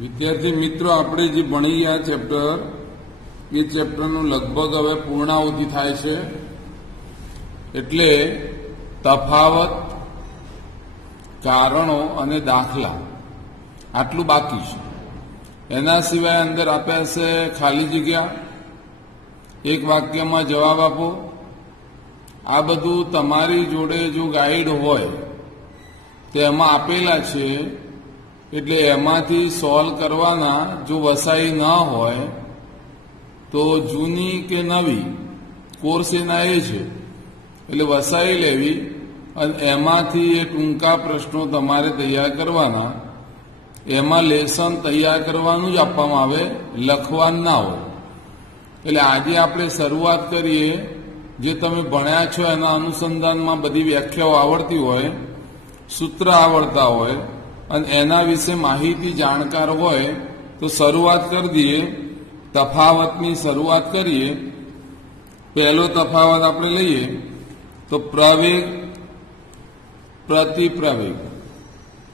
વિદ્યાર્થી મિત્રો, આપણે જે ભણી ગયા ચેપ્ટર એ ચેપ્ટરનું લગભગ હવે પૂર્ણાહુતિ થાય છે. એટલે તફાવત, કારણો અને દાખલા આટલું બાકી છે. એના સિવાય અંદર આપ્યા છે ખાલી જગ્યા, એક વાક્યમાં જવાબ આપો. આ બધું તમારી જોડે જો ગાઈડ હોય તો એમાં આપેલા છે, એટલે એમાંથી સોલ્વ કરવાના. જો વસાઈ ન હોય તો જૂની કે નવી કોર્સ એના એ છે, એટલે વસાઈ લેવી અને એમાંથી એ ટૂંકા પ્રશ્નો તમારે તૈયાર કરવાના. એમાં લેસન તૈયાર કરવાનું જ આપવામાં આવે, લખવાનું ના હોય. એટલે આજે આપણે શરૂઆત કરીએ. જે તમે ભણ્યા છો એના અનુસંધાનમાં બધી વ્યાખ્યાઓ આવડતી હોય, સૂત્ર આવડતા હોય અને એના વિશે માહિતી જાણકાર હોય તો શરૂઆત કરી દઈએ. તફાવતની શરૂઆત કરીએ. પહેલો તફાવત આપણે લઈએ તો પ્રવેગ, પ્રતિપ્રવેગ.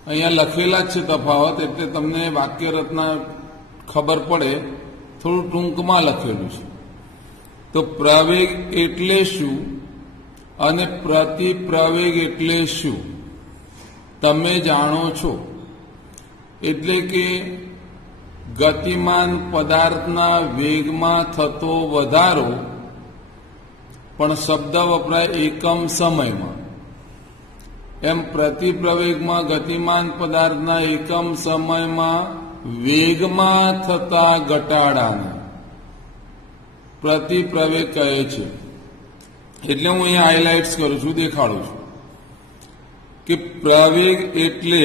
અહીંયા લખેલા જ છે તફાવત, એટલે તમને વાક્ય રચના ખબર પડે. થોડું ટૂંકમાં લખેલું છે. તો પ્રવેગ એટલે શું અને પ્રતિપ્રવેગ એટલે શું તમે જાણો છો. એટલે કે ગતિમાન પદાર્થના વેગમાં થતો વધારો, પણ શબ્દ વપરાય એકમ સમયમાં. એમ પ્રતિપ્રવેગમાં ગતિમાન પદાર્થના એકમ સમયમાં વેગમાં થતા ઘટાડાને પ્રતિપ્રવેગ કહે છે. એટલે હું અહીંયા હાઇલાઇટ્સ કરું છું, દેખાડું છું કે પ્રવેગ એટલે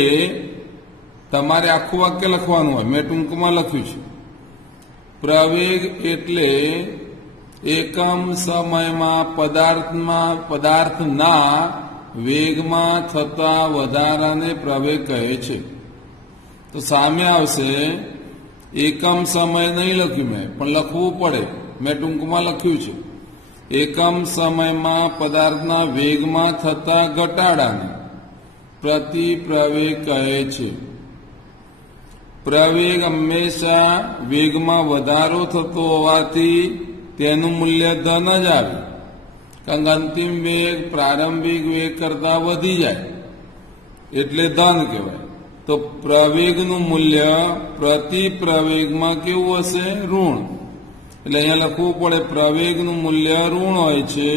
તમારે આખું વાક્ય લખવાનું હોય. મેં ટૂંકમાં લખ્યું છે. પ્રવેગ એટલે એકમ સમયમાં પદાર્થના વેગમાં થતા વધારાને પ્રવેગ કહે છે. તો સામે આવશે એકમ સમય નહીં લખ્યું મેં, પણ લખવું પડે. મેં ટૂંકમાં લખ્યું છે એકમ સમયમાં પદાર્થના વેગમાં થતા ઘટાડાને પ્રતિપ્રવેગ કહે છે. પ્રવેગ હંમેશા વેગમાં વધારો થતો હોવાથી તેનું મૂલ્ય ધન જ આવે, કારણ કે અંતિમ વેગ પ્રારંભિક વેગ કરતા વધી જાય એટલે ધન કહેવાય. તો પ્રવેગનું મૂલ્ય પ્રતિપ્રવેગમાં કેવું હશે? ઋણ. એટલે અહીંયા લખવું પડે પ્રવેગનું મૂલ્ય ઋણ હોય છે,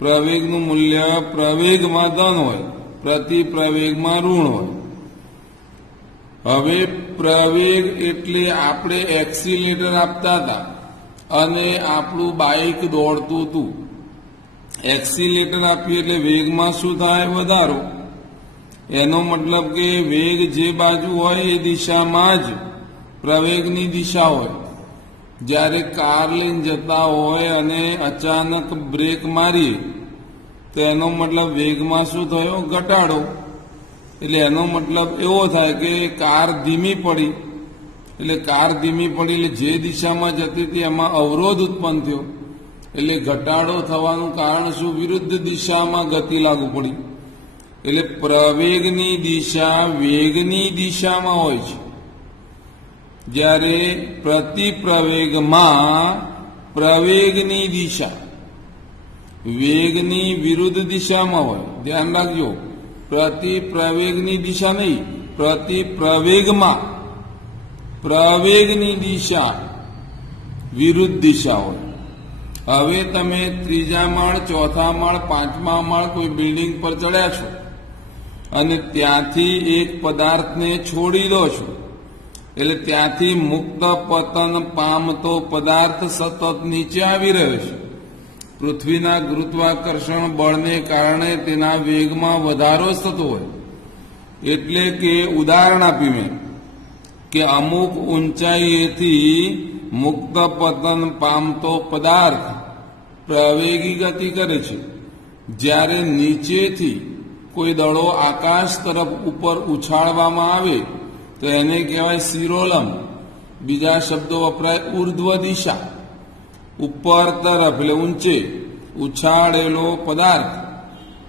પ્રવેગનું મૂલ્ય પ્રવેગમાં ધન હોય, પ્રતિપ્રવેગમાં ઋણ હોય. હવે પ્રવેગ એટલે આપણે એક્સિલેટર આપતા હતા અને આપણું બાઇક દોડતું હતું. એક્સિલેટર આપીએ એટલે વેગમાં શું થાય? વધારો. એનો મતલબ કે વેગ જે બાજુ હોય એ દિશામાં જ પ્રવેગની દિશા હોય. જ્યારે કાર લઈને જતા હોય અને અચાનક બ્રેક મારીએ તો એનો મતલબ વેગમાં શું થયો? ઘટાડો. એટલે એનો મતલબ એવો થાય કે કાર ધીમી પડી. એટલે કાર ધીમી પડી એટલે જે દિશામાં જતી હતી એમાં અવરોધ ઉત્પન્ન થયો. એટલે ઘટાડો થવાનું કારણ શું? વિરુદ્ધ દિશામાં ગતિ લાગુ પડી. એટલે પ્રવેગની દિશા વેગની દિશામાં હોય છે, જ્યારે પ્રતિપ્રવેગમાં પ્રવેગની દિશા વેગની વિરુદ્ધ દિશામાં હોય. ધ્યાન રાખજો, પ્રતિપ્રવેગની દિશા નહીં, પ્રતિપ્રવેગમાં પ્રવેગની દિશા વિરુદ્ધ દિશા હોય. હવે તમે ત્રીજા માળ, ચોથા માળ, પાંચમા માળ કોઈ બિલ્ડિંગ પર ચડ્યા છો અને ત્યાંથી એક પદાર્થને છોડી દો છો. એટલે ત્યાંથી મુક્ત પતન પામતો પદાર્થ સતત નીચે આવી રહ્યો છે. પૃથ્વીના ગુરુત્વાકર્ષણ બળને કારણે તેના વેગમાં વધારો જ થતો હોય. એટલે કે ઉદાહરણ આપ્યું મેં કે અમુક ઊંચાઈએથી મુક્ત પતન પામતો પદાર્થ પ્રવેગી ગતિ કરે છે. જ્યારે નીચેથી કોઈ દડો આકાશ તરફ ઉપર ઉછાળવામાં આવે તો એને કહેવાય શિરોલંબ. બીજા શબ્દો વપરાય ઉર્ધ્વ દિશા, ઉપર તરફ એટલે ઊંચે ઉછાળેલો પદાર્થ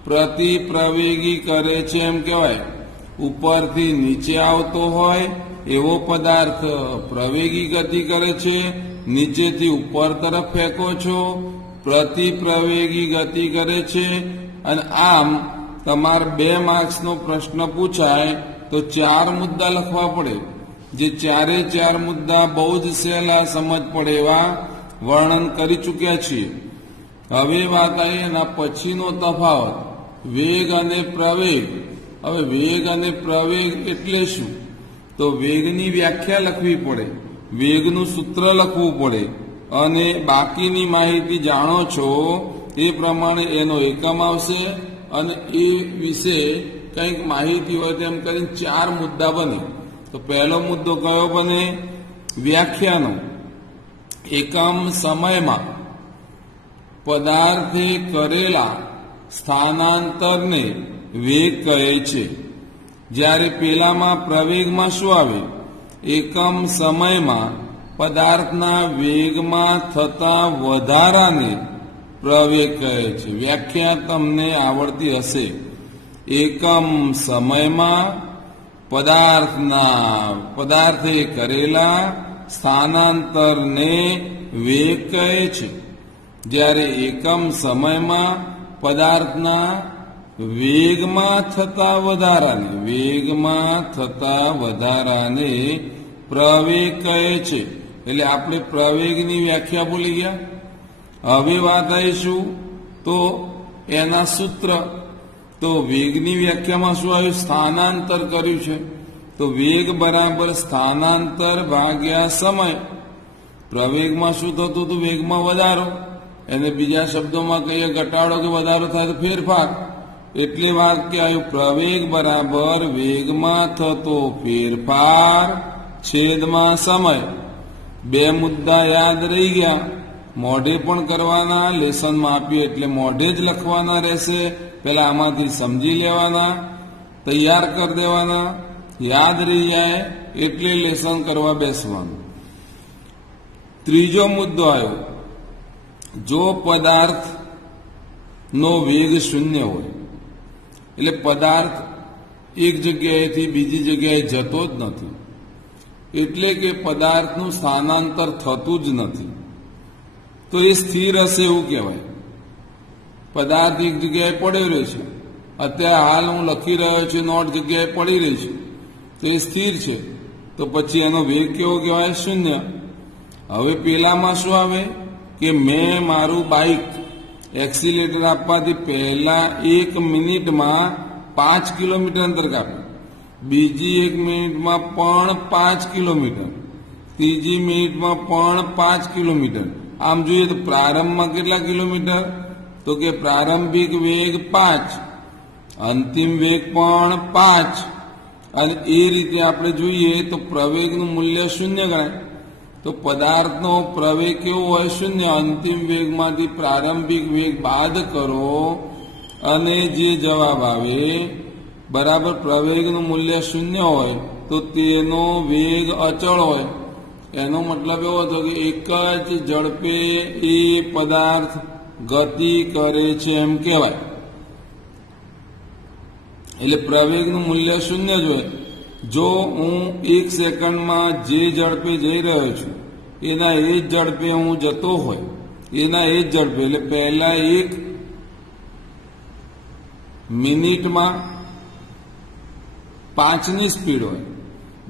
પ્રતિપ્રવેગી કરે છે એમ કહેવાય. ઉપરથી નીચે આવતો હોય એવો પદાર્થ પ્રવેગી ગતિ કરે છે, નીચેથી ઉપર તરફ ફેંકો છો પ્રતિપ્રવેગી ગતિ કરે છે. અને આમ તમારે 2 માર્ક્સનો પ્રશ્ન પૂછાય તો 4 મુદ્દા લખવા પડે, જે 4 મુદ્દા બહુ જ સહેલા સમજ પડે એવા વર્ણન કરી ચૂક્યા છીએ. હવે વાત આવી એના પછીનો તફાવત, વેગ અને પ્રવેગ. હવે વેગ અને પ્રવેગ એટલે શું? તો વેગની વ્યાખ્યા લખવી પડે, વેગનું સૂત્ર લખવું પડે, અને બાકીની માહિતી જાણો છો એ પ્રમાણે એનો એકમ આવશે, અને એ વિશે કંઈક માહિતી હોય તેમ કરીને 4 મુદ્દા બને. તો પહેલો મુદ્દો કયો બને? વ્યાખ્યાનો. એકમ સમયમાં પદાર્થે કરેલા સ્થાનાંતરને વેગ કહે છે. જ્યારે પેલામાં પ્રવેગમાં શું આવે? એકમ સમયમાં પદાર્થના વેગમાં થતા વધારાને પ્રવેગ કહે છે. વ્યાખ્યા તમને આવડતી હશે. એકમ સમયમાં પદાર્થે કરેલા સ્થાનાંતરને વેગ કહે છે. જ્યારે એકમ સમયમાં પદાર્થના વેગમાં થતા વધારાને પ્રવેગ કહે છે. એટલે આપણે પ્રવેગની વ્યાખ્યા ભૂલી ગયા. હવે વાત આવીશું તો એના સૂત્ર. તો વેગની વ્યાખ્યામાં શું આવ્યું? સ્થાનાંતર કર્યું છે. તો વેગ બરાબર સ્થાનાંતર ભાગ્યા સમય. પ્રવેગમાં શું થતું હતું? વેગમાં વધારો. એને બીજા શબ્દોમાં કહીએ ઘટાડો કે વધારો થાય તો ફેરફાર. એટલે વાક્ય આવ્યું પ્રવેગ બરાબર વેગમાં થતો ફેરફાર છેદમાં સમય. 2 મુદ્દા યાદ રહી ગયા. મોઢે પણ કરવાના, લેસનમાં આપીએ એટલે મોઢે જ લખવાના રહેશે. પેલા આમાંથી સમજી લેવાના, તૈયાર કરી દેવાના, યાદ રહી જાય એટલે લેસન કરવા બેસવાનું. ત્રીજો મુદ્દો આવ્યો, જો પદાર્થનો વેગ 0 હોય, એટલે પદાર્થ એક જગ્યાએથી બીજી જગ્યાએ જતો જ નથી, એટલે કે પદાર્થનું સ્થાનાંતર થતું જ નથી, તો એ સ્થિર હશે એવું કહેવાય. પદાર્થ એક જગ્યાએ પડ્યો રહે છે. અત્યારે હાલ હું લખી રહ્યો છું, નોટ જગ્યાએ પડી રહી છે, તો એ સ્થિર છે. તો પછી એનો વેગ કેવો કહેવાય? 0. હવે પેલામાં શું આવે કે મેં મારું બાઇક એક્સિલેટર આપવાથી પહેલા 1 મિનિટમાં 5 કિલોમીટર અંતર કાપ્યું, બીજી 1 મિનિટમાં પણ 5 કિલોમીટર, ત્રીજી મિનિટમાં પણ 5 કિલોમીટર. આમ જોઈએ તો પ્રારંભમાં કેટલા કિલોમીટર? તો કે પ્રારંભિક વેગ 5, અંતિમ વેગ પણ 5. અને એ રીતે આપણે જોઈએ તો પ્રવેગનું મૂલ્ય 0 ગણાય. તો પદાર્થનો પ્રવેગ કેવો હોય? 0. અંતિમ વેગમાંથી પ્રારંભિક વેગ બાદ કરો અને જે જવાબ આવે બરાબર પ્રવેગનું મૂલ્ય 0 હોય તો તેનો વેગ અચળ હોય. એનો મતલબ એવો હતો કે એક જ ઝડપે એ પદાર્થ ગતિ કરે છે એમ કહેવાય. એટલે પ્રવેગનું મૂલ્ય 0 જ હોય. જો હું 1 સેકન્ડમાં જે ઝડપે જઈ રહ્યો છું એના એ જ ઝડપે હું જતો હોય, એના એ જ ઝડપે, એટલે પહેલા 1 મિનિટમાં 5ની સ્પીડ હોય,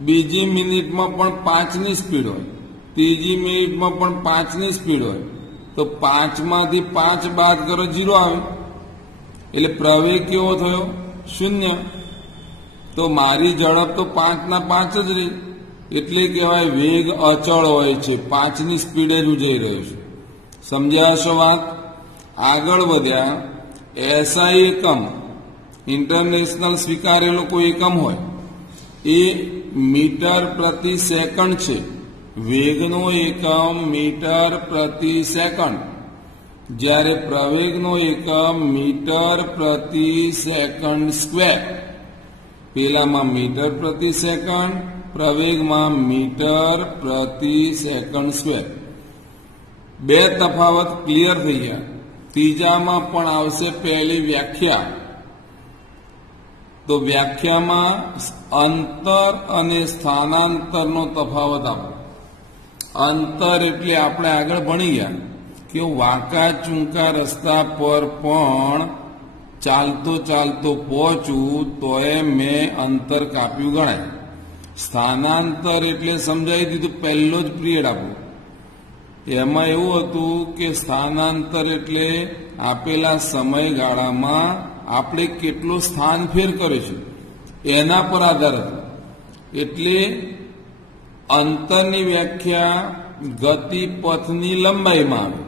બીજી મિનિટમાં પણ 5ની સ્પીડ હોય, ત્રીજી મિનિટમાં પણ 5ની સ્પીડ હોય, તો 5માંથી 5 બાદ કરો 0 આવે. એટલે પ્રવેગ કેવો થયો? 0. તો મારી ઝડપ તો 5ના 5 જ રહી, એટલે કહેવાય વેગ અચળ હોય છે. 5ની સ્પીડે જ હું જઈ રહ્યો છું. સમજ્યા હશો વાત? આગળ વધ્યા. એસઆઈ એકમ, ઇન્ટરનેશનલ સ્વીકારેલો કોઈ એકમ હોય એ મીટર પ્રતિ સેકન્ડ છે. વેગનો એકમ મીટર પ્રતિ સેકન્ડ, જ્યારે પ્રવેગનો એકમ મીટર પ્રતિ સેકન્ડ સ્ક્વેર. પેલામાં મીટર પ્રતિ સેકન્ડ, પ્રવેગમાં મીટર પ્રતિ સેકન્ડ સ્ક્વેર. 2 તફાવત ક્લિયર થઈ ગયા. ત્રીજામાં પણ આવશે પહેલી વ્યાખ્યા. તો વ્યાખ્યામાં અંતર અને સ્થાનાંતરનો તફાવત આપો. અંતર એટલે આપણે આગળ ભણી ગયા કે વાંકા ચૂંકા રસ્તા પર પણ ચાલતો ચાલતો પહોંચું તોય મેં અંતર કાપ્યું ગણાય. સ્થાનાંતર એટલે સમજાવી દીધું, પહેલો જ પિરિયડ આપો. એમાં એવું હતું કે સ્થાનાંતર એટલે આપેલા સમયગાળામાં આપણે કેટલો સ્થાન ફેર કર્યો છે એના પર આધાર હતો. એટલે અંતરની વ્યાખ્યા ગતિ પથની લંબાઈમાં આવે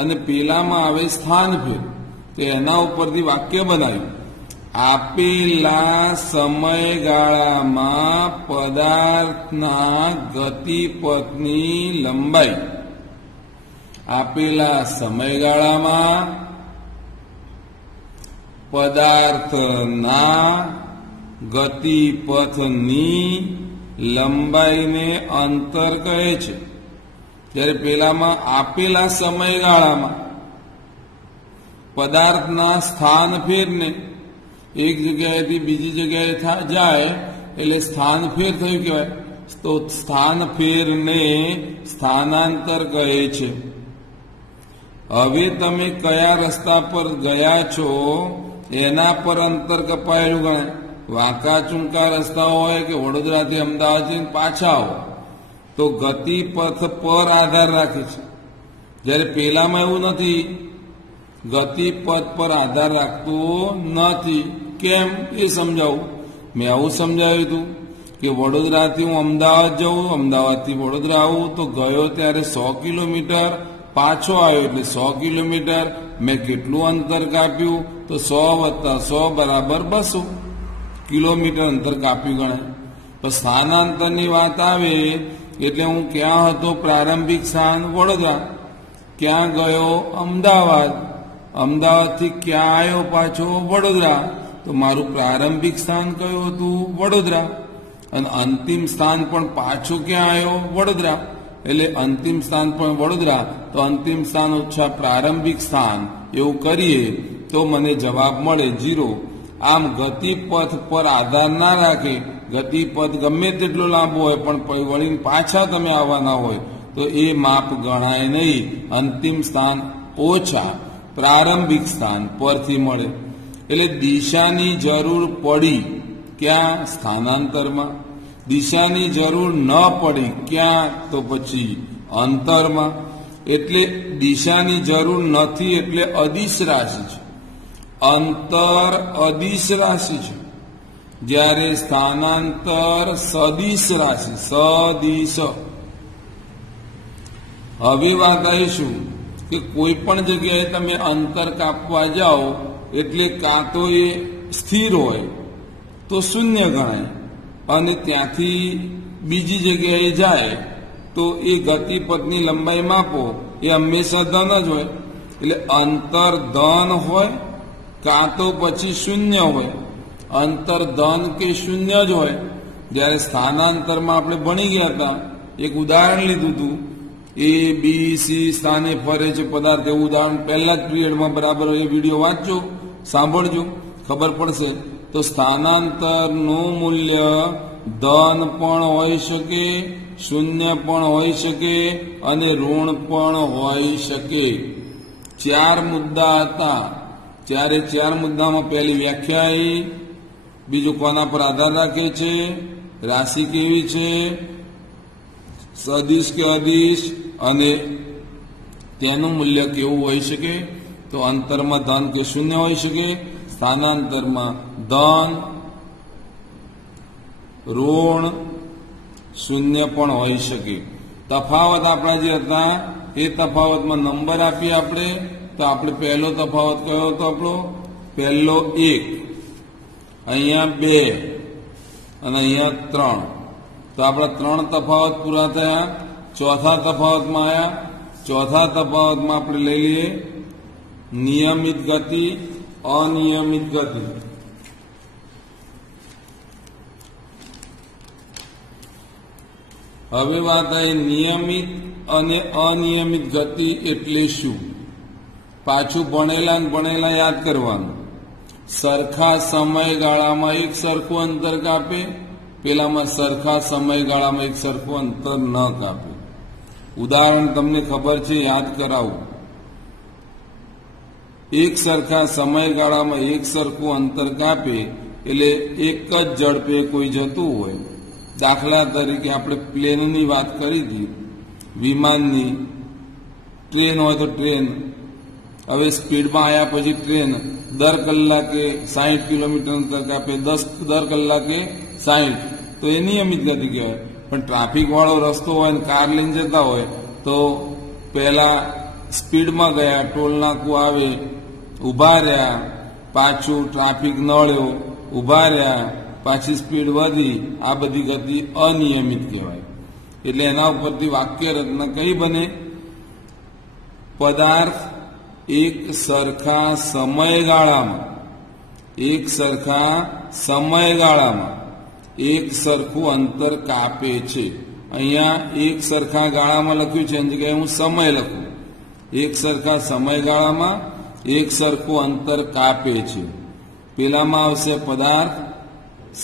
અને પેલામાં આવે સ્થાન ફેર. તો એના ઉપરથી વાક્ય બનાવ્યું, આપેલા સમયગાળામાં પદાર્થના ગતિપથની લંબાઈ. આપેલા સમયગાળામાં પદાર્થના ગતિપથની લંબાઈને અંતર કહે છે. જ્યારે પેલામાં આપેલા સમયગાળામાં પદાર્થના સ્થાન ફેરને એક જગ્યાએથી બીજી જગ્યાએ જાય એટલે સ્થાન ફેર થયું કહેવાય. તો સ્થાન ફેરને સ્થાનાંતર કહે છે. હવે તમે કયા રસ્તા પર ગયા છો એના પર અંતર કપાયેલું ગણાય. વાંકા ચૂંકા રસ્તા હોય કે વડોદરાથી અમદાવાદ જઈને પાછા આવો તો ગતિપથ પર આધાર રાખે છે. જ્યારે પેલામાં એવું નથી, ગતિપથ પર આધાર રાખતો નથી. કેમ એ સમજાવું. મેં આવું સમજાવ્યું હતું કે વડોદરાથી હું અમદાવાદ જઉં, અમદાવાદથી વડોદરા આવું તો ગયો ત્યારે 100 કિલોમીટર, પાછો આવ્યો એટલે 100 કિલોમીટર. મેં કેટલું અંતર કાપ્યું? તો 100 + 100 = 200 કિલોમીટર અંતર કાપ્યું ગણાય. તો સ્થાનાંતરની વાત આવે એટલે હું ક્યાં હતો? પ્રારંભિક સ્થાન વડોદરા. ક્યાં ગયો? અમદાવાદ. અમદાવાદથી ક્યાં આવ્યો? પાછો વડોદરા. તો મારું પ્રારંભિક સ્થાન કયું હતું? વડોદરા. અને અંતિમ સ્થાન પણ પાછો ક્યાં આવ્યો? વડોદરા. એટલે અંતિમ સ્થાન પણ વડોદરા. તો અંતિમ સ્થાન ઓછા પ્રારંભિક સ્થાન એવું કરીએ તો મને જવાબ મળે 0. આમ ગતિપથ પર આધાર ના રાખે. ગતિપથ ગમે તેટલો લાંબો હોય પણ વળીને પાછા તમે આવવાના હોય તો એ માપ ગણાય નહીં. અંતિમ સ્થાન ઓછા પ્રારંભિક સ્થાન પરથી મળે. એટલે દિશાની જરૂર પડી ક્યાં? સ્થાનાંતરમાં. દિશાની જરૂર ન પડી ક્યાં? તો પછી અંતરમાં. એટલે દિશાની જરૂર નથી એટલે અદિશ રાશિ છે. અંતર અદિશ રાશિ છે, જ્યારે સ્થાનાંતર સદિશ રાશિ. સદિશ. હવે વાત આવીશું કે કોઈ પણ જગ્યાએ તમે અંતર કાપવા જાઓ એટલે કાં તો એ સ્થિર હોય તો 0 ગણાય અને ત્યાંથી બીજી જગ્યાએ જાય તો એ ગતિપથની લંબાઈ માપો એ હંમેશા ધન જ હોય. એટલે અંતર ધન હોય કાં તો પછી 0 હોય. અંતર ધન કે 0 જ હોય. જ્યારે સ્થાનાંતરમાં આપણે ભણી ગયા હતા, એક ઉદાહરણ લીધું હતું, A B C સ્થાને ફરે છે પદાર્થ. એવું ઉદાહરણ પહેલા જ પિરિયડમાં બરાબર એ વિડીયો વાંચજો, સાંભળજો, ખબર પડશે. તો સ્થાનાંતરનું મૂલ્ય ધન પણ હોઈ શકે, 0 પણ હોઈ શકે અને ઋણ પણ હોઈ શકે. 4 મુદ્દા હતા. ત્યારે 4 મુદ્દામાં પહેલી વ્યાખ્યા આવી, બીજું કોના પર આધાર રાખે છે, રાશિ કેવી છે, સદિશ કે અદિશ, અને તેનું મૂલ્ય કેવું હોઈ શકે. તો અંતરમાં ધન કે 0 હોઈ શકે, સ્થાનાંતરમાં ધન, ઋણ, 0 પણ હોઈ શકે. તફાવત આપણા જે હતા એ તફાવતમાં નંબર આપીએ આપણે. તો આપણે પહેલો તફાવત કયો હતો? આપણો પહેલો 1, અહીંયા 2 અને અહીંયા 3. તો આપણા 3 તફાવત પૂરા થયા. ચોથા તફાવતમાં આવ્યા. ચોથા તફાવતમાં આપણે લઈ લઈએ નિયમિત ગતિ, અનિયમિત ગતિ. હવે વાત આવી નિયમિત અને અનિયમિત ગતિ એટલે શું? પાછું ભણેલા યાદ કરવાનું. સરખા સમયગાળામાં એક સરખું અંતર કાપે, પેલામાં સરખા સમયગાળામાં એક સરખું અંતર ન કાપે. ઉદાહરણ તમને ખબર છે, યાદ કરાવું. એક સરખા સમયગાળામાં એક સરખું અંતર કાપે એટલે એક જ ઝડપે કોઈ જતું હોય. દાખલા તરીકે આપણે પ્લેનની વાત કરી હતી, વિમાનની. ટ્રેન હોય તો ટ્રેન, હવે સ્પીડમાં આવ્યા પછી ટ્રેન દર કલાકે 60 કિલોમીટર અંતર કાપે, દર કલાકે 60, તો એ નિયમિત ગતિ કહેવાય. પણ ટ્રાફિક વાળો રસ્તો હોય ને કાર લઈને જતા હોય તો પહેલા સ્પીડમાં ગયા, ટોલ નાકું આવે, ઉભા રહ્યા, પાછું ટ્રાફિક નળ્યો, ઉભા રહ્યા, પાછી સ્પીડ વધી, આ બધી ગતિ અનિયમિત કહેવાય. એટલે એના ઉપરથી વાક્ય રચના કઈ બને? પદાર્થ એક સરખા સમયગાળામાં એક સરખું અંતર કાપે છે. અહીંયા એક સરખા ગાળામાં લખ્યું છે, એની જગ્યાએ હું સમય લખું. એક સરખા સમયગાળામાં એક સરખું અંતર કાપે છે. પેલામાં આવશે પદાર્થ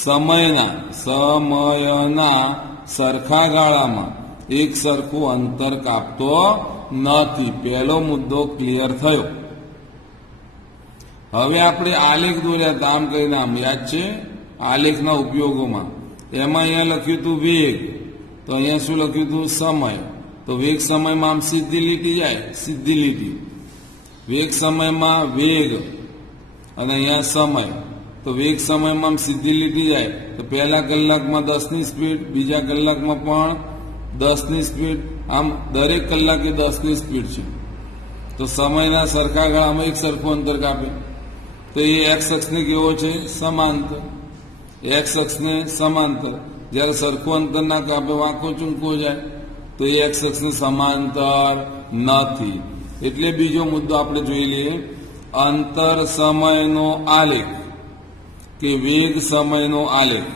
સમયના સરખા ગાળામાં એક સરખું અંતર કાપતો નથી. પહેલો મુદ્દો ક્લિયર થયો. હવે આપણે આલેખ દોર્યા હતા, આમ કરીને આમ, યાદ છે? આલેખના ઉપયોગોમાં એમાં અહીંયા લખ્યું હતું વેગ, તો અહીંયા શું લખ્યું હતું? સમય. તો વેગ સમયમાં આમ સીધી લીટી જાય, સીધી લીટી. વેગ સમયમાં વેગ અને અહીંયા સમય, તો વેગ સમયમાં આમ સીધી લીટી જાય. તો પહેલા કલાકમાં 10ની સ્પીડ, બીજા કલાકમાં પણ 10ની સ્પીડ, આમ દરેક કલાકે 10ની સ્પીડ છે. તો સમયના સરખા ગાળામાં એક સરખું અંતર કાપે, તો એ એક્સ અક્ષને કેવો છે? સમાંતર. એક્સ અક્ષને સમાંતર. જ્યારે સરખું અંતર ના કાપે, વાંકો ચૂંકો જાય, તો એ એક્સ અક્ષને સમાંતર નથી. એટલે બીજો મુદ્દો આપણે જોઈ લઈએ. અંતર સમયનો આલેખ કે વેગ સમયનો આલેખ,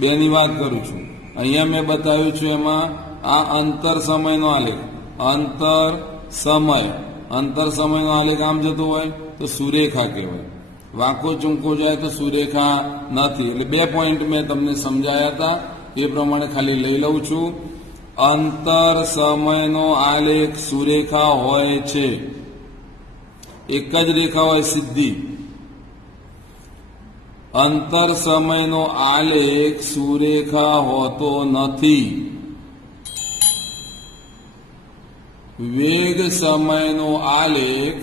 બેની વાત કરું છું. અહીંયા મેં બતાવ્યું છે એમાં આ અંતર સમયનો આલેખ. અંતર સમયનો આલેખ આમ જતો હોય તો સુરેખા કહેવાય. વાંકો ચૂંકો જાય તો સુરેખા નથી. એટલે 2 પોઈન્ટ મેં તમને સમજાયા હતા, એ પ્રમાણે ખાલી લઈ લઉં છું. અંતર સમયનો આલેખ સુરેખા હોય છે. એક જ રેખા હોય સીધી. અંતર સમયનો આલેખ સુરેખા હોતો નથી. વેગ સમયનો આલેખ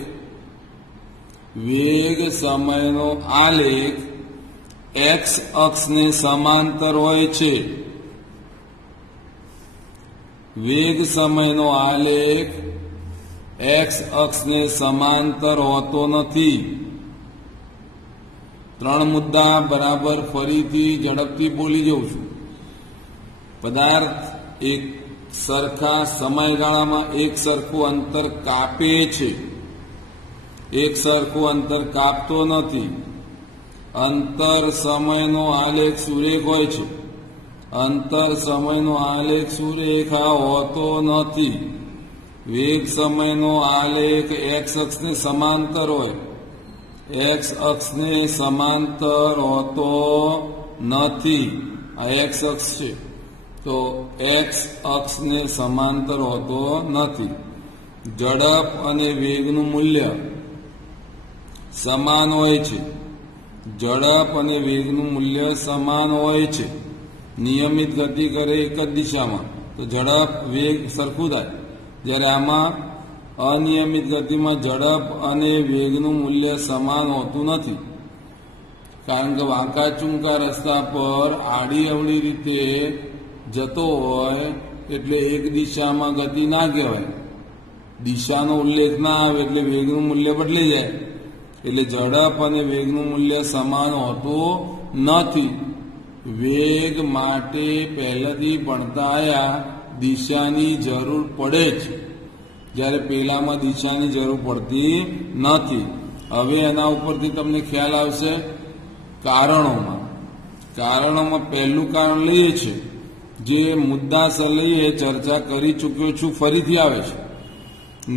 એક્સ અક્ષને સમાંતર હોય છે. વેગ સમયનો આલેખ એક્સ અક્ષને સમાંતર હોતો નથી. 3 મુદ્દા બરાબર ફરીથી ઝડપથી બોલી જઉં છું. પદાર્થ એક સરખા સમયગાળામાં એક સરખું અંતર કાપે છે, એક સરખું અંતર કાપતો નથી. અંતર સમયનો આલેખ સુરેખ હોય છે. અંતર સમયનો આલેખ સુરેખા હોતો નથી. વેગ સમયનો આલેખ એક્સ અક્ષને સમાંતર હોય, એક્સ અક્ષને સમાંતર હોતો નથી. આ એક્સ અક્ષ છે, તો એક્સ અક્ષને સમાંતર હોતો નથી. ઝડપ અને વેગનું મૂલ્ય સમાન હોય છે. ઝડપ અને વેગનું મૂલ્ય સમાન હોય છે. નિયમિત ગતિ કરે એક જ દિશામાં તો ઝડપ વેગ સરખું થાય. જ્યારે આમાં અનિયમિત ગતિમાં ઝડપ અને વેગનું મૂલ્ય સમાન હોતું નથી. કારણ કે વાંકા ચૂંકા રસ્તા પર આડી અવળી રીતે જતો હોય એટલે એક દિશામાં ગતિ ના કહેવાય. દિશાનો ઉલ્લેખ ના આવે એટલે વેગનું મૂલ્ય બદલી જાય. એટલે ઝડપ અને વેગનું મૂલ્ય સમાન હોતું નથી. વેગ માટે પહેલાથી ભણતા આયા દિશાની જરૂર પડે છે, જ્યારે પેલામાં દિશાની જરૂર પડતી નથી. હવે એના ઉપરથી તમને ખ્યાલ આવશે. કારણોમાં પહેલું કારણ લઈએ છીએ, જે મુદ્દાસર લઈએ ચર્ચા કરી ચૂક્યો છું, ફરીથી આવે છે.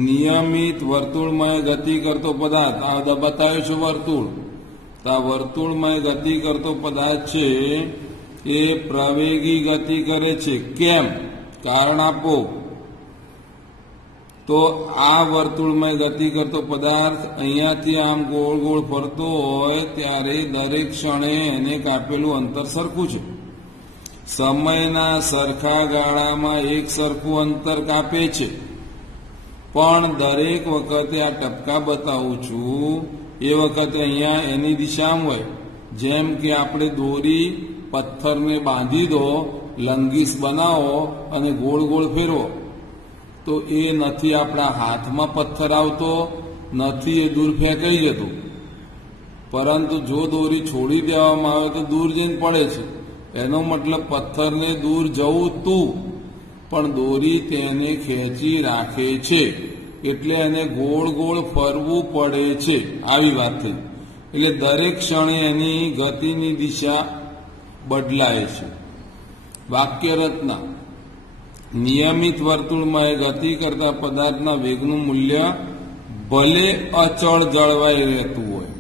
નિયમિત વર્તુળમય ગતિ કરતો પદાર્થ, આ બતાવ્યો છે વર્તુળ. તો આ વર્તુળમય ગતિ કરતો પદાર્થ છે એ પ્રવેગી ગતિ કરે છે. કેમ? કારણ આપો. તો આ વર્તુળમય ગતિ કરતો પદાર્થ અહીંયાથી આમ ગોળ ગોળ ફરતો હોય ત્યારે દરેક ક્ષણે એને કાપેલું અંતર સરખું છે. સમયના સરખા ગાળામાં એક સરખું અંતર કાપે છે, પણ દરેક વખતે આ ટપકા બતાવું છું એ વખતે અહીંયા એની દિશામાં હોય. જેમ કે આપણે દોરી પથ્થરને બાંધી દો, લંગીસ બનાવો અને ગોળ ગોળ ફેરવો, તો એ નથી આપણા હાથમાં પથ્થર આવતો, નથી એ દૂર ફેંકાઈ જતો. પરંતુ જો દોરી છોડી દેવામાં આવે તો દૂર જઈને પડે છે. એનો મતલબ પથ્થરને દૂર જવું તું, પણ દોરી તેને ખેંચી રાખે છે, એટલે એને ગોળ ગોળ ફરવું પડે છે. આવી વાત થઈ. એટલે દરેક ક્ષણે એની ગતિની દિશા બદલાય છે. વાક્ય રચના: નિયમિત વર્તુળમાં ગતિ કરતા પદાર્થના વેગનું મૂલ્ય ભલે અચળ જળવાઈ રહેતું હોય,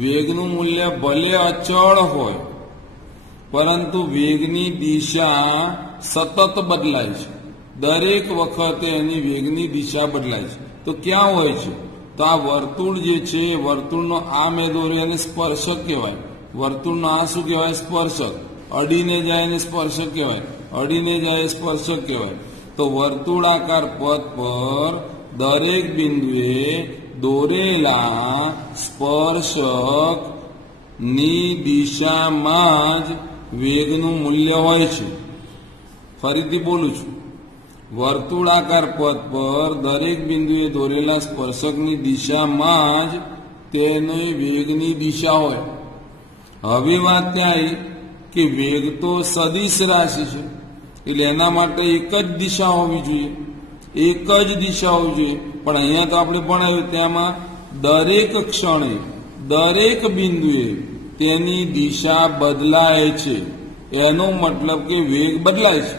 વેગનું મૂલ્ય ભલે અચળ હોય, પરંતુ વેગની દિશા સતત બદલાય છે. દરેક વખતે એની વેગની દિશા બદલાય છે. તો ક્યાં હોય છે? તો આ વર્તુળ જે છે, વર્તુળનો આ મેં દોર્યો એને સ્પર્શક કહેવાય. વર્તુળનો આ શું કહેવાય? સ્પર્શક. અડીને જાય એને સ્પર્શક કહેવાય, અડીને જાય સ્પર્શક કહેવાય. તો વર્તુળાકાર પથ પર દરેક બિંદુએ દોરેલા સ્પર્શક ની દિશામાં જ વેગનું મૂલ્ય હોય છે. ફરીથી બોલું છું. વર્તુળાકાર પથ પર દરેક બિંદુએ દોરેલા સ્પર્શકની દિશામાં જ તેની વેગની દિશા હોય. હવે વાત ત્યાં આવી કે વેગ તો સદિશ રાશિ છે, એટલે એના માટે એક જ દિશા હોવી જોઈએ, એક જ દિશા હોવી જોઈએ. પણ અહીંયા તો આપણે ભણાવ્યું તેમાં દરેક ક્ષણે દરેક બિંદુએ તેની દિશા બદલાય છે. એનો મતલબ કે વેગ બદલાય છે.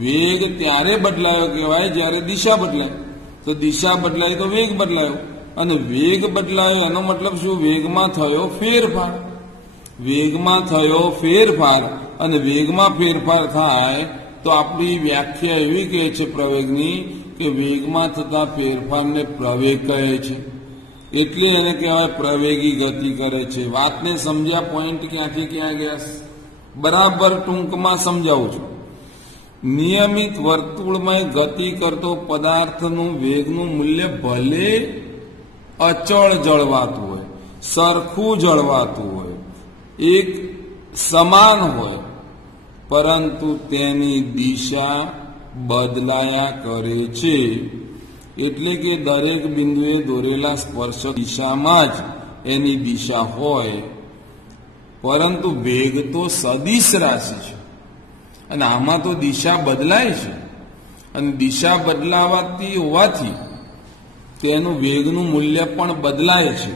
વેગ ત્યારે બદલાયો કહેવાય જ્યારે દિશા બદલાય. તો દિશા બદલાય તો વેગ બદલાયો, અને વેગ બદલાયો એનો મતલબ શું? વેગમાં થયો ફેરફાર. વેગમાં થયો ફેરફાર, અને વેગમાં ફેરફાર થાય તો આપણી વ્યાખ્યા એવી કહે છે પ્રવેગની કે વેગમાં થતા ફેરફારને પ્રવેગ કહે છે. એટલે એને કહેવાય પ્રવેગી ગતિ કરે છે. વાતને સમજ્યા? પોઈન્ટ ક્યાંથી ક્યાં ગયા? બરાબર ટૂંકમાં સમજાવું છું. નિયમિત વર્તુળમય ગતિ કરતો પદાર્થનું વેગનું મૂલ્ય ભલે અચળ જળવાતું હોય, સરખું જળવાતું હોય, એક સમાન હોય, પરંતુ તેની દિશા બદલાયા કરે છે. એટલે કે દરેક બિંદુએ દોરેલા સ્પર્શક દિશામાં જ એની દિશા હોય, પરંતુ વેગ તો સદિશ રાશિ છે, અને આમાં તો દિશા બદલાય છે. અને દિશા બદલાવાતી હોવાથી તેનું વેગનું મૂલ્ય પણ બદલાય છે.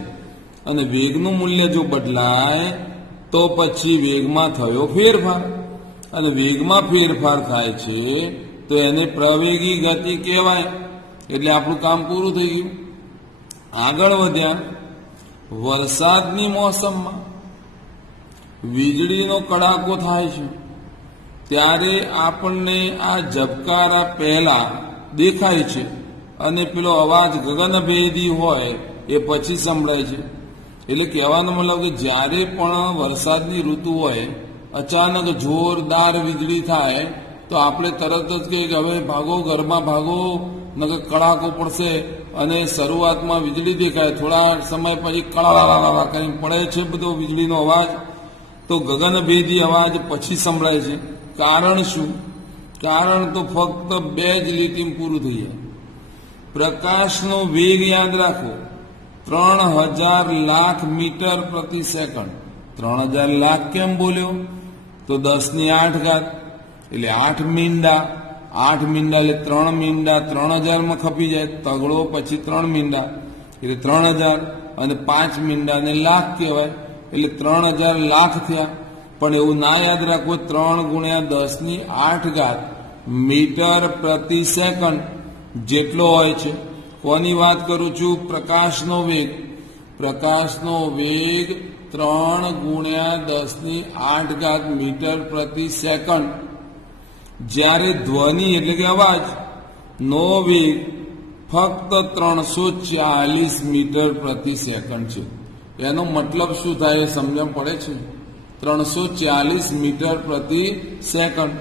અને વેગનું મૂલ્ય જો બદલાય તો પછી વેગમાં થયો ફેરફાર, અને વેગમાં ફેરફાર થાય છે તો એને પ્રવેગી ગતિ કહેવાય. એટલે આપણું કામ પૂરું થઈ ગયું. આગળ વધ્યા. વરસાદની મોસમમાં વીજળીનો કડાકો થાય છે ત્યારે આપણને આ ઝબકારા પહેલા દેખાય છે, અને પેલો અવાજ ગગનભેદી હોય એ પછી સંભળાય છે. એટલે કહેવાનો મતલબ કે જ્યારે પણ વરસાદની ઋતુ હોય, અચાનક જોરદાર વીજળી થાય તો આપણે તરત જ કહીએ કે હવે ભાગો, ઘરમાં ભાગો, નકર કડાકો પડશે. અને શરૂઆતમાં વીજળી દેખાય, થોડા સમય પછી કડાકા કંઈ પડે છે બધો વીજળીનો અવાજ, તો ગગનભેદી અવાજ પછી સંભળાય છે. કારણ શું? કારણ તો ફક્ત બે જ લીટીમાં પૂરું થઈ જાય. પ્રકાશનો વેગ યાદ રાખો, 3000 લાખ મીટર પ્રતિ સેકન્ડ. 3000 લાખ કેમ બોલ્યો? તો 10⁸ એટલે 8 મીંડા. 8 મીંડા એટલે 3 મીંડા 3000 ખપી જાય. તગડો પછી 3 મીંડા એટલે 3000, અને 5 મીંડાને લાખ કહેવાય, એટલે 3000 લાખ થયા. પણ એવું ના યાદ રાખવું, 3 × 10⁸ મીટર પ્રતિ સેકન્ડ જેટલો હોય છે. કોની વાત કરું છું? પ્રકાશનો વેગ. પ્રકાશનો વેગ 3 × 10⁸ મીટર પ્રતિ સેકન્ડ, જ્યારે ધ્વનિ એટલે કે અવાજ નો વેગ ફક્ત 340 મીટર પ્રતિ સેકન્ડ છે. એનો મતલબ શું થાય એ સમજણ પડે છે? 340 મીટર પ્રતિ સેકન્ડ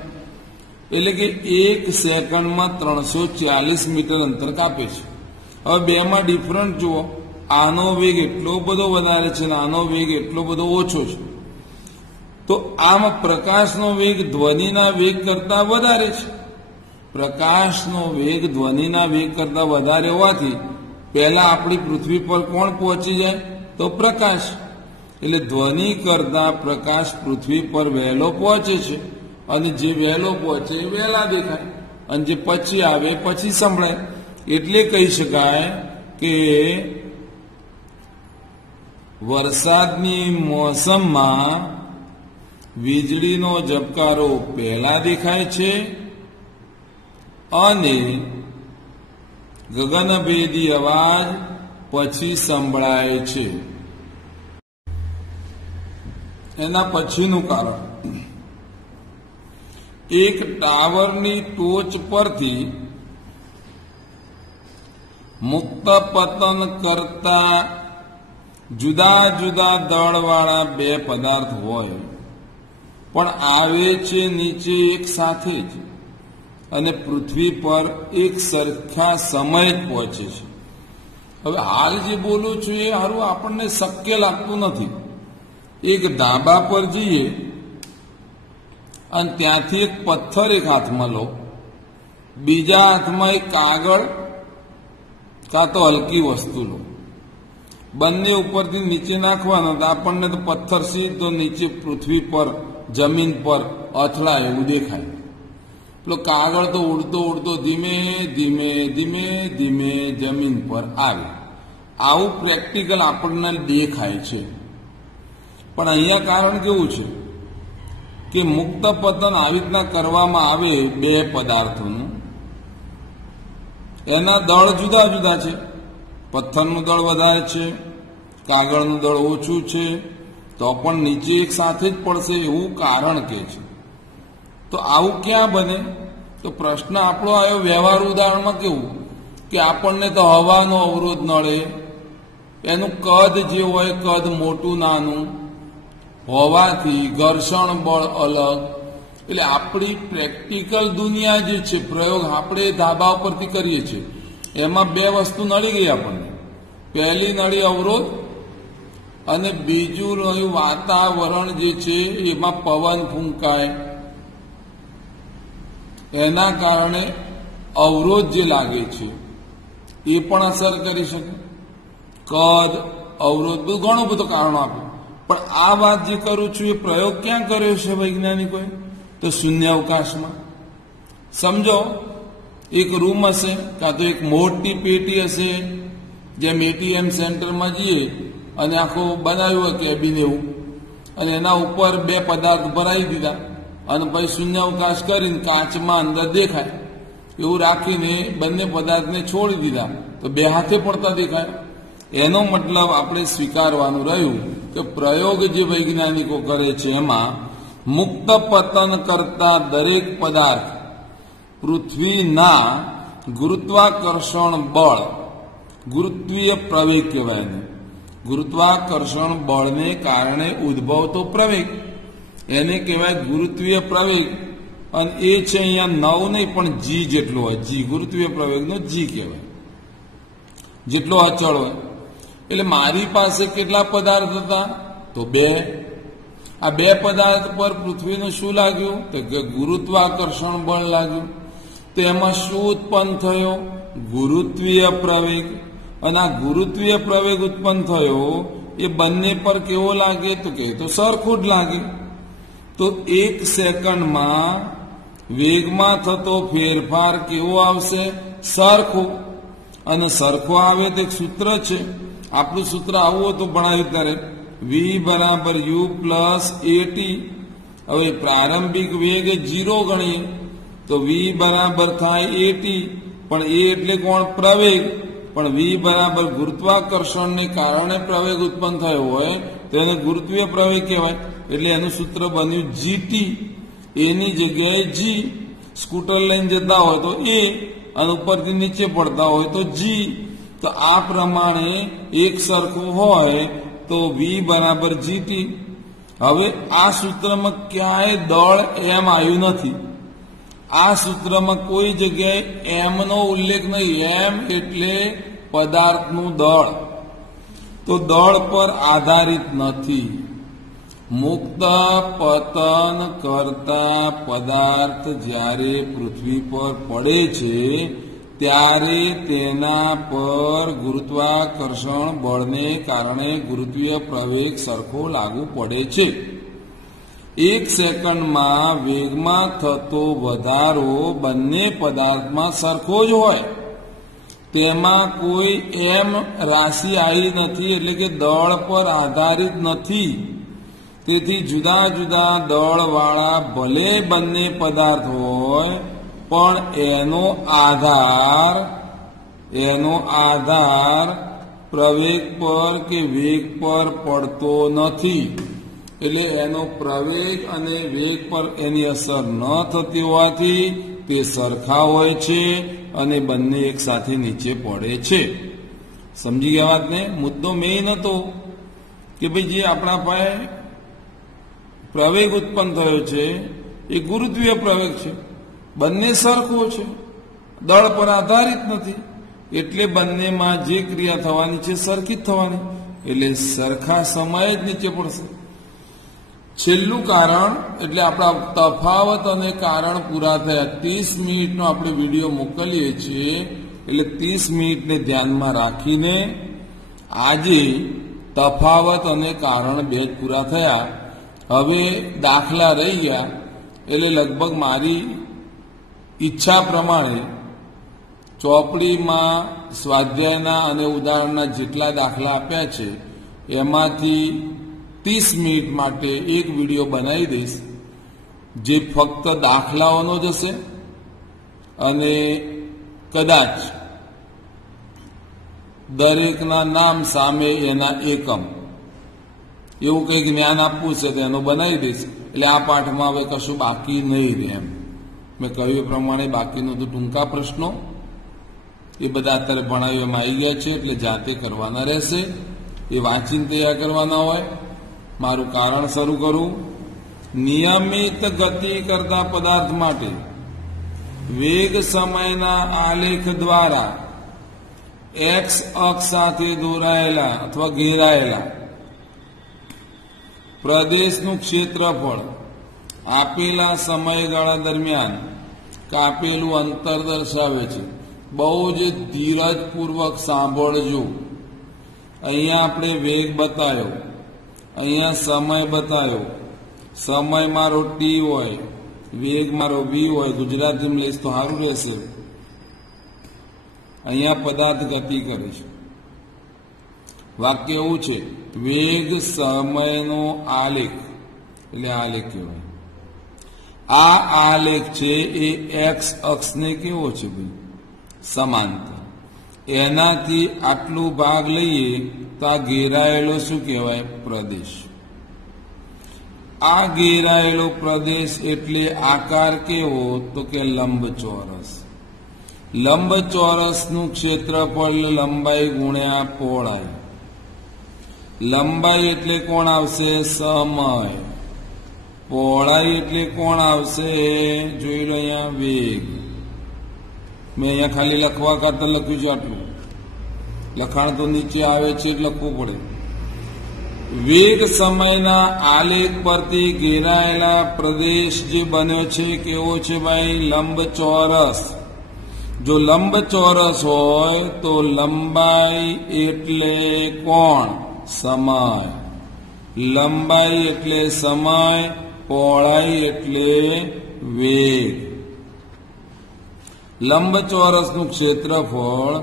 એટલે કે 1 સેકન્ડમાં 340 મીટર અંતર કાપે છે. હવે બેમાં ડિફરન્ટ જુઓ, આનો વેગ એટલો બધો વધારે છે અને આનો વેગ એટલો બધો ઓછો છે. તો આમ પ્રકાશનો વેગ ધ્વનિના વેગ કરતા વધારે છે. પ્રકાશનો વેગ ધ્વનિના વેગ કરતા વધારે હોવાથી પહેલા આપણી પૃથ્વી પર કોણ પહોંચી જાય? તો પ્રકાશ. એટલે ધ્વનિ કરતા પ્રકાશ પૃથ્વી પર વહેલો પહોંચે છે અને જે વહેલો પહોંચે એ વહેલા દેખાય અને જે પછી આવે પછી સંભળાય. એટલે કહી શકાય કે વરસાદની મોસમમાં વીજળીનો ઝબકારો પહેલા દેખાય છે અને ગગનભેદી અવાજ પછી સંભળાય છે. એના પછીનું કારણ, એક ટાવરની ટોચ પરથી મુક્ત પતન કરતા જુદા જુદા દળવાળા બે પદાર્થ હોય પણ આવે છે નીચે એક સાથે જ અને પૃથ્વી પર એક સરખા સમય જ પહોંચે છે. હવે હાલ જે બોલું છું એ હારું આપણને શક્ય લાગતું નથી. એક ધાબા પર જઈએ અને ત્યાંથી એક પથ્થર એક હાથમાં લો, બીજા હાથમાં એક કાગળ કાં તો હલકી વસ્તુ લો, બંને ઉપરથી નીચે નાખવાના તો આપણને તો પથ્થર સીધો નીચે પૃથ્વી પર જમીન પર અથડાય એવું દેખાય. પેલો કાગળ તો ઉડતો ઉડતો ધીમે ધીમે ધીમે ધીમે જમીન પર આવે. આવું પ્રેક્ટિકલ આપણને દેખાય છે. પણ અહીંયા કારણ કેવું છે કે મુક્ત પતન આવી રીતના કરવામાં આવે બે પદાર્થોનું, એના દળ જુદા જુદા છે. પથ્થરનું દળ વધારે છે, કાગળનું દળ ઓછું છે, તો પણ નીચે એક સાથે જ પડશે એવું કારણ કે છે. તો આવું ક્યાં બને? તો પ્રશ્ન આપણો આવ્યો વ્યવહાર ઉદાહરણમાં કેવું કે આપણને તો હવાનો અવરોધ નડે, એનું કદ જે હોય કદ મોટું નાનું હોવાથી ઘર્ષણ બળ અલગ. એટલે આપણી પ્રેક્ટિકલ દુનિયા જે છે, પ્રયોગ આપણે ધાબા ઉપરથી કરીએ છીએ, એમાં બે વસ્તુ નડી ગઈ આપણને. પહેલી નડી અવરોધ અને બીજું નડ્યું વાતાવરણ જે છે એમાં પવન ફૂંકાય, એના કારણે અવરોધ જે લાગે છે એ પણ અસર કરી શકે. કદ અવરોધ બધું ઘણું બધું કારણો આપે. પણ આ વાત જે કરું છું એ પ્રયોગ ક્યાં કર્યો છે વૈજ્ઞાનિકોએ? તો શૂન્ય અવકાશમાં. સમજો એક રૂમ હશે કાં તો એક મોટી પેટી હશે, જેમ એટીએમ સેન્ટરમાં જઈએ અને આખું બનાવ્યું હોય કેબિન એવું, અને એના ઉપર બે પદાર્થ ભરાઈ દીધા અને પછી શૂન્ય અવકાશ કરીને કાચમાં અંદર દેખાય એવું રાખીને બંને પદાર્થને છોડી દીધા તો બે હાથે પડતા દેખાય. એનો મતલબ આપણે સ્વીકારવાનું રહ્યું કે પ્રયોગ જે વૈજ્ઞાનિકો કરે છે એમાં મુક્ત પતન કરતા દરેક પદાર્થ પૃથ્વીના ગુરુત્વાકર્ષણ બળ, ગુરુત્વીય પ્રવેગ કહેવાય એને, ગુરુત્વાકર્ષણ બળને કારણે ઉદ્ભવતો પ્રવેગ એને કહેવાય ગુરુત્વીય પ્રવેગ. અને એ છે અહીંયા 9 નહીં પણ જી જેટલો હોય. જી ગુરુત્વીય પ્રવેગનો જી કહેવાય, જેટલો અચળ હોય. એટલે મારી પાસે કેટલા પદાર્થ હતા? તો 2. આ 2 પદાર્થ પર પૃથ્વીનું શું લાગ્યું? તો કે ગુરુત્વાકર્ષણ બળ લાગ્યું. તો એમાં શું ઉત્પન્ન થયો? ગુરુત્વીય પ્રવેગ. અને આ ગુરુત્વીય પ્રવેગ ઉત્પન્ન થયો એ બંને પર કેવો લાગે? તો કે તો સરખું જ લાગે. તો 1 સેકન્ડમાં વેગમાં થતો ફેરફાર કેવો આવશે? સરખો. અને સરખો આવે તો એક સૂત્ર છે, આપણું સૂત્ર આવું હતું ભણાવ્યું ત્યારે, v = u + at. હવે પ્રારંભિક વેગ 0 ગણીએ તો v બરાબર થાય at, પણ એ એટલે કોણ? પ્રવેગ. પણ વી બરાબર ગુરુત્વાકર્ષણને કારણે પ્રવેગ ઉત્પન્ન થયો હોય તો એને ગુરુત્વીય પ્રવેગ કહેવાય. એટલે એનું સૂત્ર બન્યું જીટી. એની જગ્યાએ જી. સ્કૂટર લઈને જતા હોય તો એ, અને ઉપરથી નીચે પડતા હોય તો જી. તો આ પ્રમાણે એક સરખું હોય તો વી બરાબર જીટી. હવે આ સૂત્રમાં ક્યાંય દળ એમ આવ્યું નથી. આ સૂત્રમાં કોઈ જગ્યાએ એમનો ઉલ્લેખ નહીં. એમ એટલે પદાર્થનું દળ, તો દળ પર આધારિત નથી. મુક્ત પતન કરતા પદાર્થ જ્યારે પૃથ્વી પર પડે છે ત્યારે તેના પર ગુરુત્વાકર્ષણ બળને કારણે ગુરુત્વીય પ્રવેગ સરખો લાગુ પડે છે. 1 સેકન્ડમાં વેગમાં થતો વધારો બંને પદાર્થમાં સરખો જ હોય. તેમાં કોઈ એમ રાશિ આવી નથી, એટલે કે દળ પર આધારિત નથી. તેથી જુદા જુદા દળવાળા ભલે બંને પદાર્થ હોય પણ એનો આધાર પ્રવેગ પર કે વેગ પર પડતો નથી. એટલે એનો પ્રવેગ અને વેગ પર એની અસર ન થતી હોવાથી તે સરખા હોય છે અને બંને એક સાથે નીચે પડે છે. સમજી ગયા વાતને? મુદ્દો મેઇન હતો કે ભાઈ જે આપણા પાસે પ્રવેગ ઉત્પન્ન થયો છે એ ગુરુત્વીય પ્રવેગ છે, બંને સરખો છે, દળ પર આધારિત નથી. એટલે બંનેમાં જે ક્રિયા થવાની છે સરખી જ થવાની, એટલે સરખા સમયે જ નીચે પડશે. છેલ્લું કારણ એટલે આપણા તફાવત અને કારણ પૂરા થયા. 30 મિનિટનો આપણે વિડીયો મોકલીએ છીએ, એટલે 30 મિનિટને ધ્યાનમાં રાખીને આજે તફાવત અને કારણ બે જ પૂરા થયા. હવે દાખલા રહી ગયા, એટલે લગભગ મારી ઈચ્છા પ્રમાણે ચોપડીમાં સ્વાધ્યાયના અને ઉદાહરણના જેટલા દાખલા આપ્યા છે એમાંથી 30 મિનિટ માટે એક વિડીયો બનાવી દઈશ, જે ફક્ત દાખલાઓનો જ હશે અને કદાચ દરેકના નામ સામે એના એકમ એવું કંઈક જ્ઞાન આપવું છે તો એનું બનાવી દઈશ. એટલે આ પાઠમાં હવે કશું બાકી નહીં રહે. એમ મેં કહ્યું એ પ્રમાણે બાકીનું તો ટૂંકા પ્રશ્નો એ બધા અત્યારે ભણાવ્યું એમાં આવી ગયા છે, એટલે જાતે કરવાના રહેશે. એ વાંચીને તૈયાર કરવાના હોય. મારું કારણ શરૂ કરું. નિયમિત ગતિ કરતા પદાર્થ માટે વેગ સમયના આલેખ દ્વારા એક્સ અક્ષ સાથે દોરાયેલા અથવા ઘેરાયેલા પ્રદેશનું ક્ષેત્રફળ આપેલા સમયગાળા દરમિયાન કાપેલું અંતર દર્શાવે છે. બહુ જ ધીરજપૂર્વક સાંભળજો. અહીંયા આપણે વેગ બતાવ્યો, અહીંયા સમય બતાવ્યો. સમય મારો ટી હોય, વેગ મારો વી હોય. ગુજરાતીમાં લઈશ તો સારું રહેશે. અહીંયા પદાર્થ ગતિ કરે છે. વાક્ય એવું છે, વેગ સમયનો આલેખ, એટલે આલેખ કહેવાય. આ આલેખ છે એ એક્સ અક્ષને કેવો છે ભાઈ? સમાંતર. એનાથી આટલું ભાગ લઈએ તો આ ઘેરાયેલો શું કહેવાય? પ્રદેશ. આ ઘેરાયેલો પ્રદેશ એટલે આકાર કેવો? તો કે લંબચોરસ. લંબચોરસનું ક્ષેત્રફળ લંબાઈ ગુણ્યા પહોળાઈ. લંબાઈ એટલે કોણ આવશે? સમય. પહોળાઈ એટલે કોણ આવશે? જોઈ લો અહીંયા વેગ. મેં અહીંયા ખાલી લખવા કરતા લખ્યું છે આટલું. લખાણ તો નીચે આવે છે એટલે લખવું પડે. વેગ સમયના આલેખ પરથી ઘેરાયેલા પ્રદેશ જે બન્યો છે કેવો છે ભાઈ? લંબચોરસ. જો લંબચોરસ હોય તો લંબાઈ એટલે કોણ? સમય. લંબાઈ એટલે સમય, પહોળાઈ એટલે વેગ. લંબચોરસનું ક્ષેત્રફળ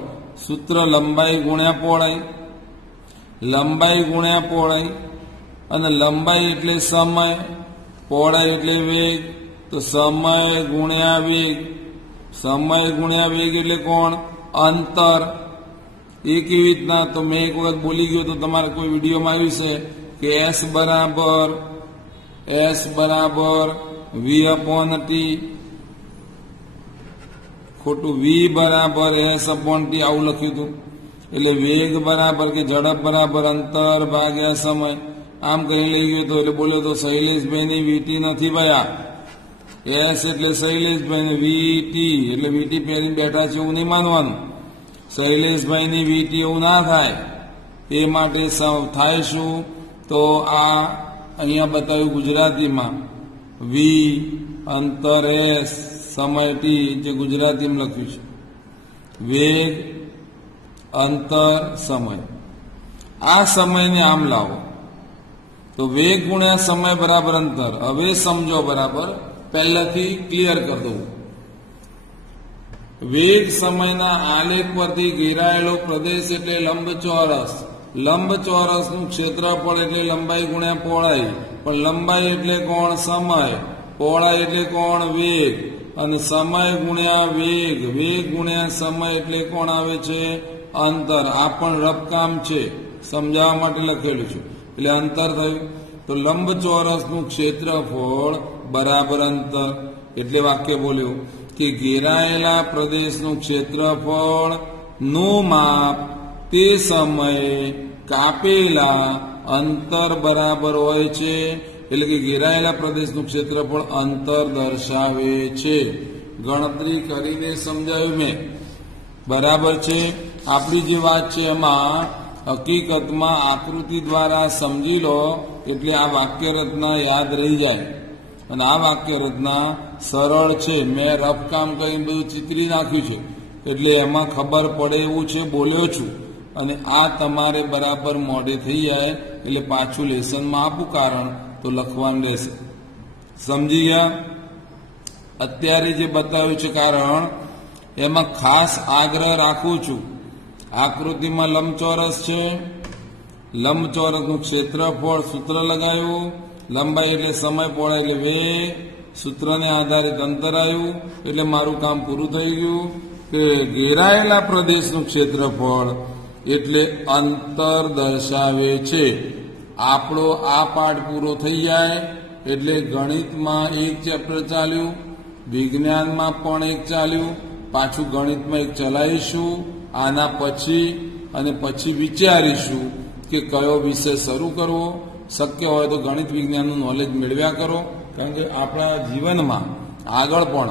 સૂત્ર લંબાઈ ગુણ્યા પહોળાઈ. લંબાઈ ગુણ્યા પહોળાઈ, અને લંબાઈ એટલે સમય, પહોળાઈ એટલે વેગ. તો સમય ગુણ્યા વેગ. સમય ગુણ્યા વેગ એટલે કોણ? અંતર. એ કેવી રીતના? તો મેં એક વખત બોલી ગયો તો તમારે કોઈ વિડીયોમાં આવ્યું છે કે S બરાબર V/T, ખોટું, V બરાબર S/T આવું લખ્યું હતું. એટલે વેગ બરાબર કે ઝડપ બરાબર અંતર ભાગ્યા સમય આમ કહી લઈ ગયો તો. એટલે બોલ્યો તો શૈલેષભાઈની વીટી નથી ભયા. S એટલે શૈલેષભાઈ, વીટી એટલે વીટી પહેરીને બેઠા છે એવું નહીં માનવાનું. શૈલેષભાઈની વીટી એવું ના થાય. એ માટે થાય શું? તો આ અહીંયા બતાવ્યું ગુજરાતીમાં વી અંતર S સમય T જે ગુજરાતીમાં લખ્યું છે. વેગ અંતર સમય. આ સમયને આમ લાવો તો વેગ ગુણ્યા સમય બરાબર અંતર. હવે સમજો બરાબર, પહેલાથી ક્લિયર કરી દઉં. વેગ સમયના આલેખ પરથી ઘેરાયેલો પ્રદેશ એટલે લંબચોરસ. લંબચોરસનું ક્ષેત્રફળ એટલે લંબાઈ ગુણ્યા પહોળાઈ. પણ લંબાઈ એટલે કોણ? સમય. પહોળાઈ એટલે કોણ? વેગ. અને સમય ગુણ્યા વેગ, વેગ ગુણ્યા સમય એટલે કોણ આવે છે? અંતર. આ પણ રફકામ છે, સમજાવવા માટે લખેલું છે. એટલે અંતર થયું. તો લંબચોરસનું ક્ષેત્રફળ બરાબર અંતર. એટલે વાક્ય બોલ્યો કે ઘેરાયેલા પ્રદેશનું ક્ષેત્રફળ નું માપ તે સમયે કાપેલા અંતર બરાબર હોય છે. એટલે કે ઘેરાયેલા પ્રદેશનું ક્ષેત્રફળ અંતર દર્શાવે છે. ગણતરી કરીને સમજાવ્યું મેં, બરાબર છે. આપણી જે વાત છે એમાં હકીકતમાં આકૃતિ દ્વારા સમજી લો એટલે આ વાક્ય રચના યાદ રહી જાય. અને આ વાક્ય રચના સરળ છે. મેં રફ કામ કરીને બધું ચિતરી નાખ્યું છે એટલે એમાં ખબર પડે એવું છે, બોલ્યો છું. અને આ તમારે બરાબર મોઢે થઈ જાય એટલે પાછું લેસનમાં આપું કારણ તો લખવાનું રહેશે. સમજી ગયા? અત્યારે જે બતાવ્યું છે કારણ એમાં ખાસ આગ્રહ રાખું છું. આકૃતિમાં લંબચોરસ છે. લંબચોરસનું ક્ષેત્રફળ સૂત્ર લગાવ્યું. લંબાઈ એટલે સમય, પહોળાઈ એટલે વેગ. સૂત્રને આધારિત અંતર આવ્યું. એટલે મારું કામ પૂરું થઈ ગયું. કે ઘેરાયેલા પ્રદેશનું ક્ષેત્રફળ એટલે અંતર દર્શાવે છે. આપણો આ પાઠ પૂરો થઈ જાય એટલે ગણિતમાં એક ચેપ્ટર ચાલ્યું, વિજ્ઞાનમાં પણ એક ચાલ્યું, પાછું ગણિતમાં એક ચલાવીશું આના પછી. અને પછી વિચારીશું કે કયો વિષય શરૂ કરવો. શક્ય હોય તો ગણિત વિજ્ઞાનનું નોલેજ મેળવ્યા કરો. કારણ કે આપણા જીવનમાં આગળ પણ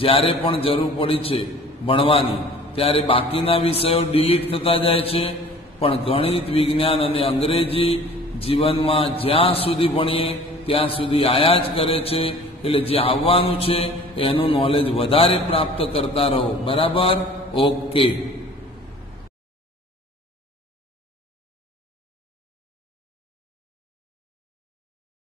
જ્યારે પણ જરૂર પડી છે ભણવાની ત્યારે બાકીના વિષયો ડિલીટ થતા જાય છે. પણ ગણિત વિજ્ઞાન અને અંગ્રેજી જીવનમાં જ્યાં સુધી ભણીએ ત્યાં સુધી આયા જ કરે છે. એટલે જે આવવાનું છે એનું નોલેજ વધારે પ્રાપ્ત કરતા રહો. બરાબર? ઓકે.